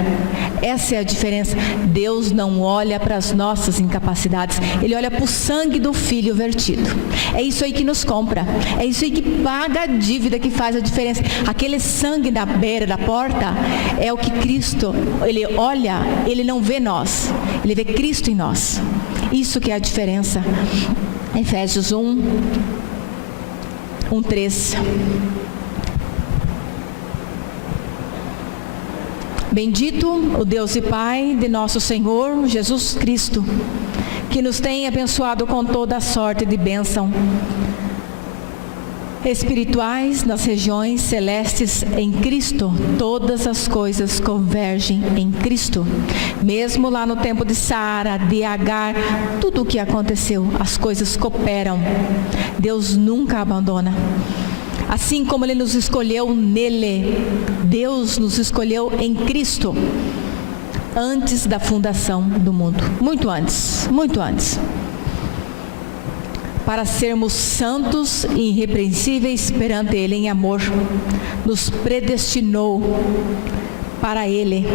Essa é a diferença. Deus não olha para as nossas incapacidades, Ele olha para o sangue do Filho vertido. É isso aí que nos compra, é isso aí que paga a dívida, que faz a diferença. Aquele sangue na beira da porta é o que Cristo, Ele olha, Ele não vê nós, Ele vê Cristo em nós. Isso que é a diferença. Efésios 1:3. Bendito o Deus e Pai de nosso Senhor Jesus Cristo, que nos tem abençoado com toda a sorte de bênção espirituais nas regiões celestes em Cristo. Todas as coisas convergem em Cristo. Mesmo lá no tempo de Sara, de Agar, tudo o que aconteceu, as coisas cooperam. Deus nunca abandona. Assim como Ele nos escolheu nele, Deus nos escolheu em Cristo. antes da fundação do mundo. Muito antes, muito antes. Para sermos santos e irrepreensíveis perante Ele em amor, nos predestinou para Ele,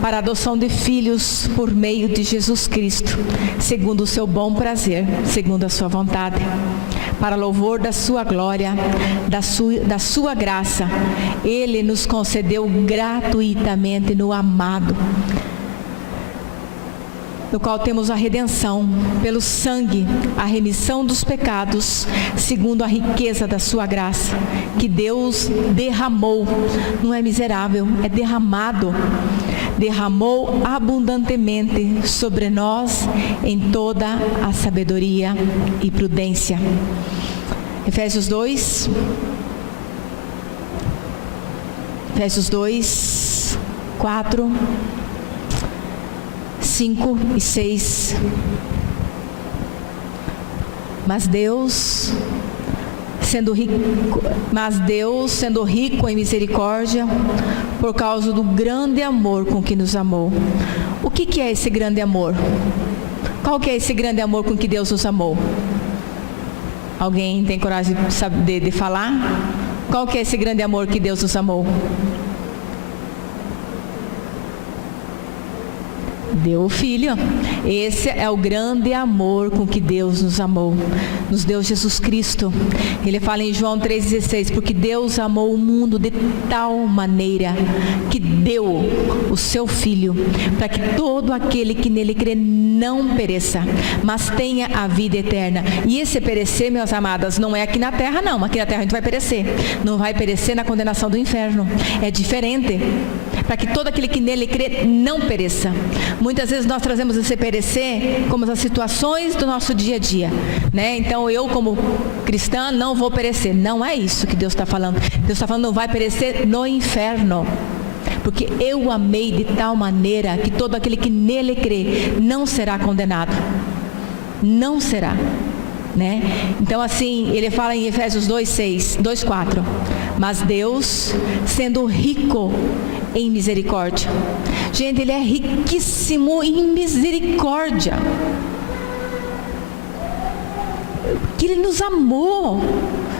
para a adoção de filhos por meio de Jesus Cristo, segundo o seu bom prazer, segundo a sua vontade, para louvor da sua glória, da sua graça. Ele nos concedeu gratuitamente no amado, no qual temos a redenção, pelo sangue, a remissão dos pecados, segundo a riqueza da sua graça, que Deus derramou, não é miserável, é derramado, derramou abundantemente sobre nós em toda a sabedoria e prudência. Efésios 2, 4, 5 e 6. Mas Deus, sendo rico em misericórdia, por causa do grande amor com que nos amou. O que é esse grande amor? Qual que é esse grande amor com que Deus nos amou? Alguém tem coragem de falar? Qual que é esse grande amor que Deus nos amou? Deu o Filho. Esse é o grande amor com que Deus nos amou. Nos deu Jesus Cristo. Ele fala em João 3,16, porque Deus amou o mundo de tal maneira que deu o seu Filho, para que todo aquele que nele crê não pereça, mas tenha a vida eterna. E esse perecer, meus amadas, não é aqui na terra não. Aqui na terra a gente vai perecer. Não vai perecer na condenação do inferno. É diferente. Para que todo aquele que nele crê não pereça. Muitas vezes nós trazemos esse perecer como as situações do nosso dia a dia, né? Então eu, como cristã, não vou perecer. Não é isso que Deus está falando. Deus está falando, não vai perecer no inferno. Porque eu amei de tal maneira que todo aquele que nele crê não será condenado. Não será. Né? Então assim, ele fala em Efésios 2:4. Mas Deus, sendo rico em misericórdia. Gente, Ele é riquíssimo em misericórdia. Que Ele nos amou.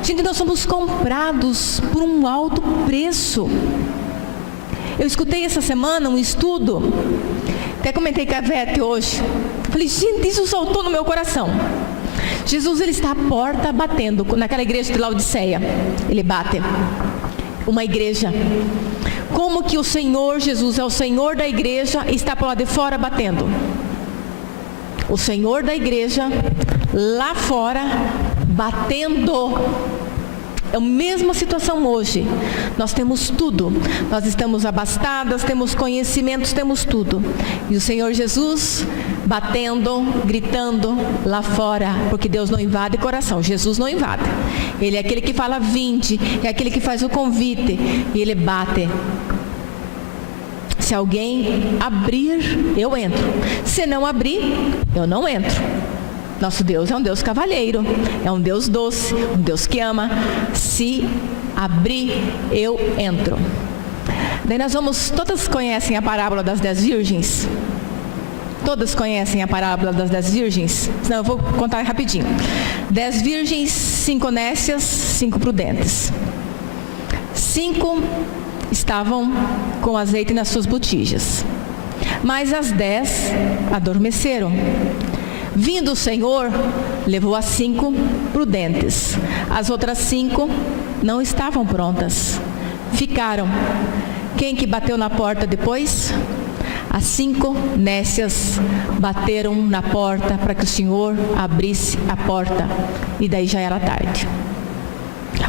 Gente, nós somos comprados por um alto preço. Eu escutei essa semana um estudo, até comentei com a Vete hoje. Falei, gente, isso saltou no meu coração. Jesus, Ele está à porta batendo, naquela igreja de Laodiceia. Ele bate. Uma igreja. Como que o Senhor Jesus é o Senhor da igreja e está para lá de fora batendo? O Senhor da igreja, lá fora, batendo. É a mesma situação hoje. Nós temos tudo. Nós estamos abastadas, temos conhecimentos, temos tudo. E o Senhor Jesus batendo, gritando lá fora, porque Deus não invade coração. Jesus não invade. Ele é aquele que fala vinde, é aquele que faz o convite e Ele bate. Se alguém abrir, eu entro. Se não abrir, eu não entro. Nosso Deus é um Deus cavalheiro, é um Deus doce, um Deus que ama. Se abrir, eu entro. Daí nós vamos, todas conhecem a parábola das 10 virgens? Todas conhecem a parábola das 10 virgens? Senão eu vou contar rapidinho. 10 virgens, 5 nécias, 5 prudentes. 5 estavam com azeite nas suas botijas, mas as 10 adormeceram. Vindo o Senhor, levou as 5 prudentes. As outras 5 não estavam prontas. Ficaram. Quem que bateu na porta depois? As 5 nécias bateram na porta para que o Senhor abrisse a porta. E daí já era tarde.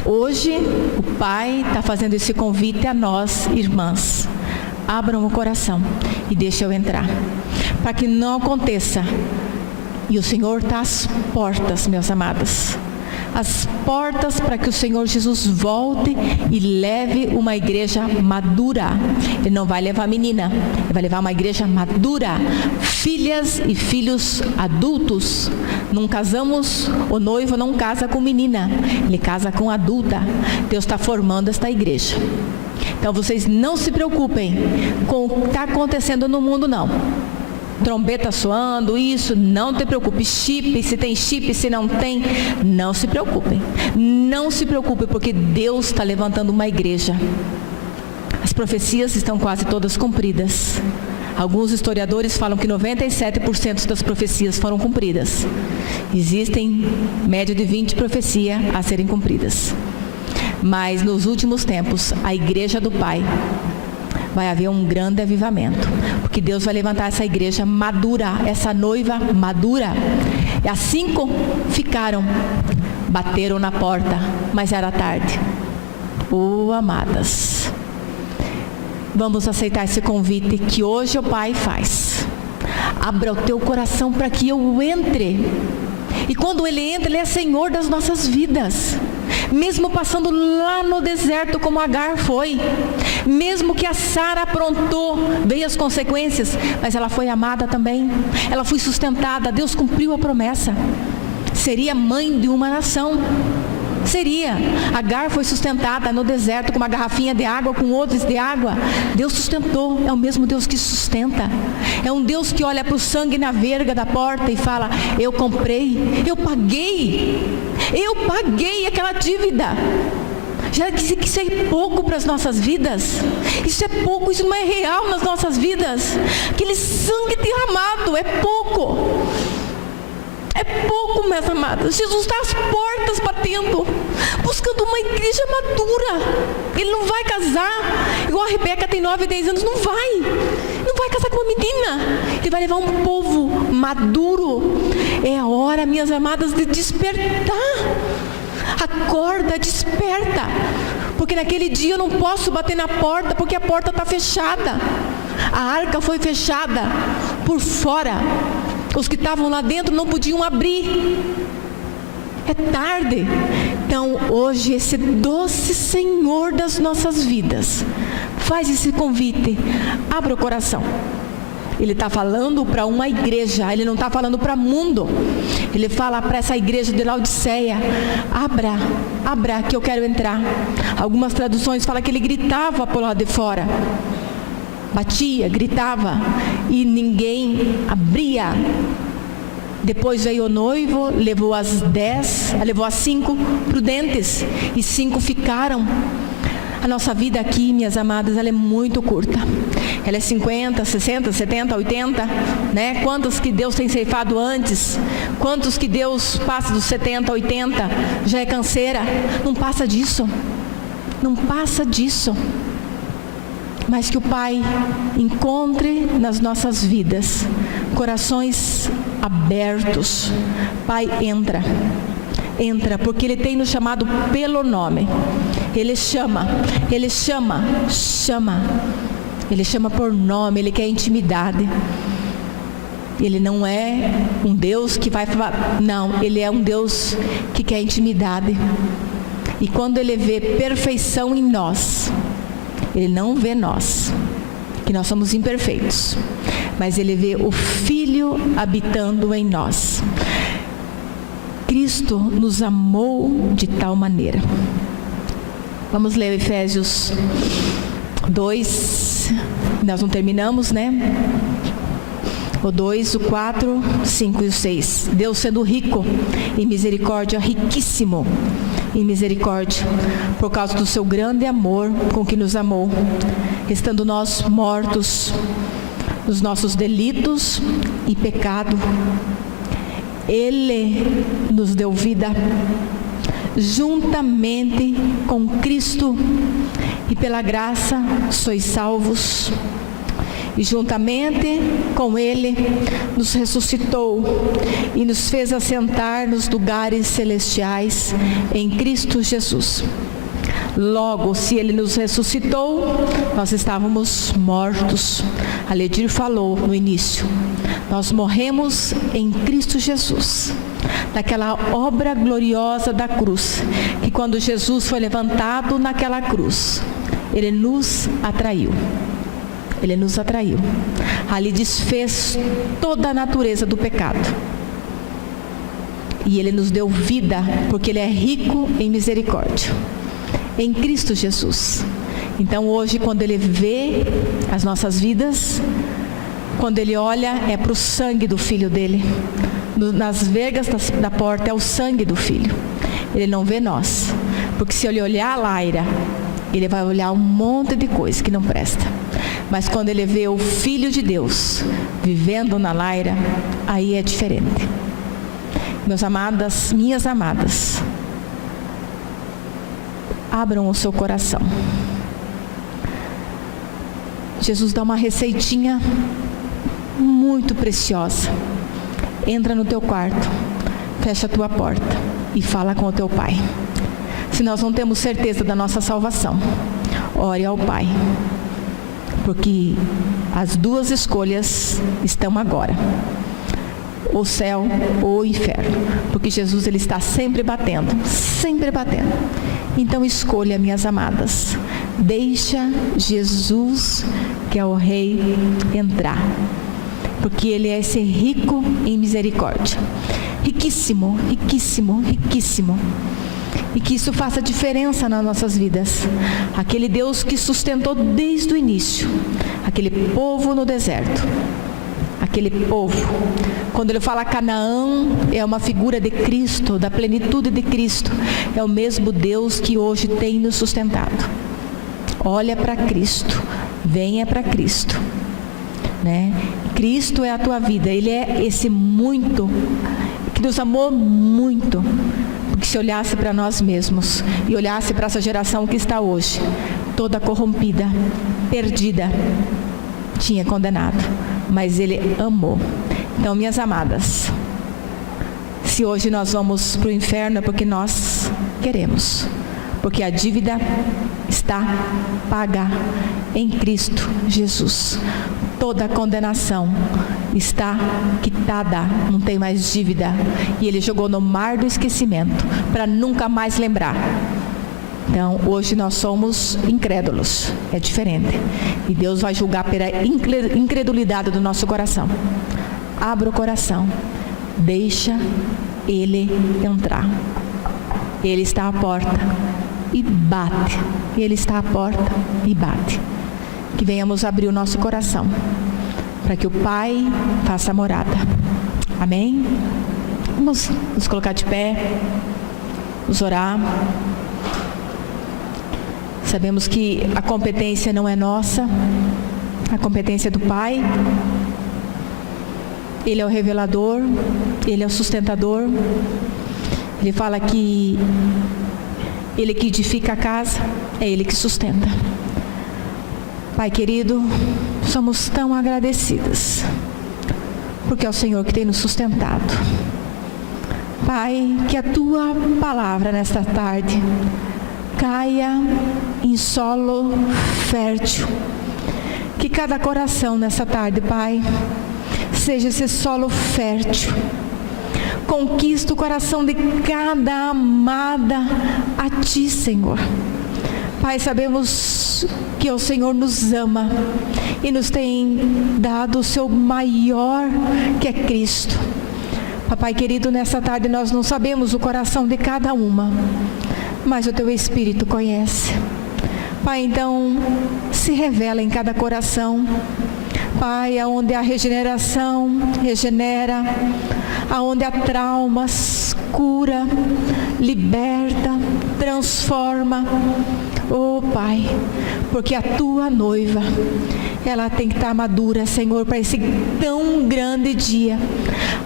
Hoje, o Pai está fazendo esse convite a nós, irmãs. Abram o coração e deixem eu entrar. Para que não aconteça. E o Senhor está às portas, meus amados. As portas para que o Senhor Jesus volte e leve uma igreja madura. Ele não vai levar menina, ele vai levar uma igreja madura. Filhas e filhos adultos. Não casamos, o noivo não casa com menina, ele casa com adulta. Deus está formando esta igreja. Então vocês não se preocupem com o que está acontecendo no mundo, não. Trombeta soando, isso, não te preocupe. Chip, se tem chip, se não tem, não se preocupem. Não se preocupem, porque Deus está levantando uma igreja. As profecias estão quase todas cumpridas. Alguns historiadores falam que 97% das profecias foram cumpridas. Existem média de 20 profecias a serem cumpridas. Mas nos últimos tempos, a igreja do Pai vai haver um grande avivamento, porque Deus vai levantar essa igreja madura, essa noiva madura. E as 5 ficaram, bateram na porta, mas era tarde. Amadas, vamos aceitar esse convite que hoje o Pai faz. Abra o teu coração para que eu entre. E quando Ele entra, Ele é Senhor das nossas vidas. Mesmo passando lá no deserto como Agar foi, mesmo que a Sara aprontou, veio as consequências, mas ela foi amada também, ela foi sustentada, Deus cumpriu a promessa, seria mãe de uma nação, seria. Agar foi sustentada no deserto com uma garrafinha de água, com odres de água. Deus sustentou. É o mesmo Deus que sustenta. É um Deus que olha para o sangue na verga da porta e fala: eu comprei, eu paguei aquela dívida. Já que isso é pouco para as nossas vidas, isso é pouco, isso não é real nas nossas vidas. Aquele sangue derramado é pouco. É pouco, meus amados. Jesus está às portas batendo, buscando uma igreja madura. Ele não vai casar igual a Rebeca, tem 9, 10 anos. Não vai casar com uma menina. Ele vai levar um povo maduro. É a hora, minhas amadas, de despertar. Acorda, desperta. Porque naquele dia eu não posso bater na porta, porque a porta está fechada. A arca foi fechada por fora. Os que estavam lá dentro não podiam abrir. É tarde. Então hoje esse doce Senhor das nossas vidas faz esse convite. Abra o coração. Ele está falando para uma igreja, Ele não está falando para o mundo. Ele fala para essa igreja de Laodiceia: abra que eu quero entrar. Algumas traduções falam que ele gritava por lá de fora. Batia, gritava e ninguém abria. Depois veio o noivo, levou as 5 prudentes e 5 ficaram. A nossa vida aqui, minhas amadas, ela é muito curta. Ela é 50, 60, 70, 80, né? Quantos que Deus tem ceifado antes? Quantos que Deus passa dos 70, 80? Já é canseira. Não passa disso. Não passa disso. Mas que o Pai encontre nas nossas vidas corações abertos. Pai, entra, porque Ele tem nos chamado pelo nome. Ele chama. Ele chama por nome. Ele quer intimidade. Ele não é um Deus que vai falar, não, Ele é um Deus que quer intimidade. E quando Ele vê perfeição em nós, Ele não vê nós, que nós somos imperfeitos, mas Ele vê o Filho habitando em nós. Cristo nos amou de tal maneira. Vamos ler Efésios 2, nós não terminamos, né? O 2, o 4, 5 e o 6. Deus sendo rico em misericórdia, riquíssimo em misericórdia, por causa do seu grande amor com que nos amou, estando nós mortos nos nossos delitos e pecado, Ele nos deu vida juntamente com Cristo, e pela graça sois salvos. E juntamente com Ele nos ressuscitou e nos fez assentar nos lugares celestiais em Cristo Jesus. Logo, se Ele nos ressuscitou, nós estávamos mortos. A Ledir falou no início. Nós morremos em Cristo Jesus, naquela obra gloriosa da cruz, que quando Jesus foi levantado naquela cruz, Ele nos atraiu. Ele nos atraiu. Ali desfez toda a natureza do pecado. E Ele nos deu vida, porque Ele é rico em misericórdia. Em Cristo Jesus. Então hoje, quando Ele vê as nossas vidas, quando Ele olha, é para o sangue do Filho dele. Nas vergas da porta é o sangue do Filho. Ele não vê nós, porque se Ele olhar a Laira, Ele vai olhar um monte de coisa que não presta. Mas quando Ele vê o Filho de Deus vivendo na Laira, aí é diferente. Meus amadas, minhas amadas, abram o seu coração. Jesus dá uma receitinha muito preciosa. Entra no teu quarto, fecha a tua porta e fala com o teu Pai. Se nós não temos certeza da nossa salvação, ore ao Pai, porque as duas escolhas estão agora: o céu ou o inferno, porque Jesus, Ele está sempre batendo, sempre batendo. Então escolha, minhas amadas, deixa Jesus, que é o Rei, entrar, porque Ele é esse rico em misericórdia, riquíssimo, riquíssimo, riquíssimo. E que isso faça diferença nas nossas vidas. Aquele Deus que sustentou desde o início aquele povo no deserto, aquele povo, quando Ele fala Canaã, é uma figura de Cristo, da plenitude de Cristo. É o mesmo Deus que hoje tem nos sustentado. Olha para Cristo, venha para Cristo, né? Cristo é a tua vida. Ele é esse muito, que nos amou muito. Porque se olhasse para nós mesmos e olhasse para essa geração que está hoje, toda corrompida, perdida, tinha condenado. Mas Ele amou. Então, minhas amadas, se hoje nós vamos para o inferno, é porque nós queremos. Porque a dívida está paga em Cristo Jesus. Toda a condenação está quitada, não tem mais dívida. E Ele jogou no mar do esquecimento, para nunca mais lembrar. Então, hoje nós somos incrédulos, é diferente. E Deus vai julgar pela incredulidade do nosso coração. Abra o coração, deixa Ele entrar. Ele está à porta e bate. Ele está à porta e bate. Que venhamos abrir o nosso coração, para que o Pai faça morada. Amém? Vamos nos colocar de pé, vamos orar. Sabemos que a competência não é nossa, a competência é do Pai. Ele é o revelador, Ele é o sustentador. Ele fala que Ele que edifica a casa, é Ele que sustenta. Pai querido, somos tão agradecidas, porque é o Senhor que tem nos sustentado. Pai, que a Tua palavra nesta tarde caia em solo fértil. Que cada coração nessa tarde, Pai, seja esse solo fértil. Conquista o coração de cada amada a Ti, Senhor. Pai, sabemos que o Senhor nos ama e nos tem dado o Seu maior, que é Cristo. Papai querido, nessa tarde nós não sabemos o coração de cada uma, mas o Teu Espírito conhece. Pai, então, se revela em cada coração. Pai, aonde há regeneração, regenera. Aonde há traumas, cura, liberta, transforma. Oh Pai, porque a Tua noiva, ela tem que estar madura, Senhor, para esse tão grande dia.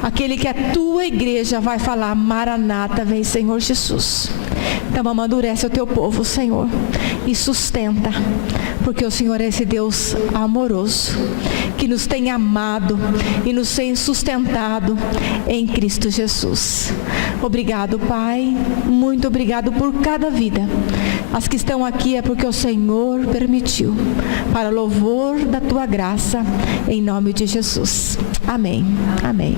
Aquele que a Tua igreja vai falar: Maranata, vem Senhor Jesus. Então amadurece o Teu povo, Senhor, e sustenta, porque o Senhor é esse Deus amoroso, que nos tem amado e nos tem sustentado em Cristo Jesus. Obrigado, Pai, muito obrigado por cada vida. As que estão aqui é porque o Senhor permitiu, para louvor da Tua graça, em nome de Jesus. Amém. Amém.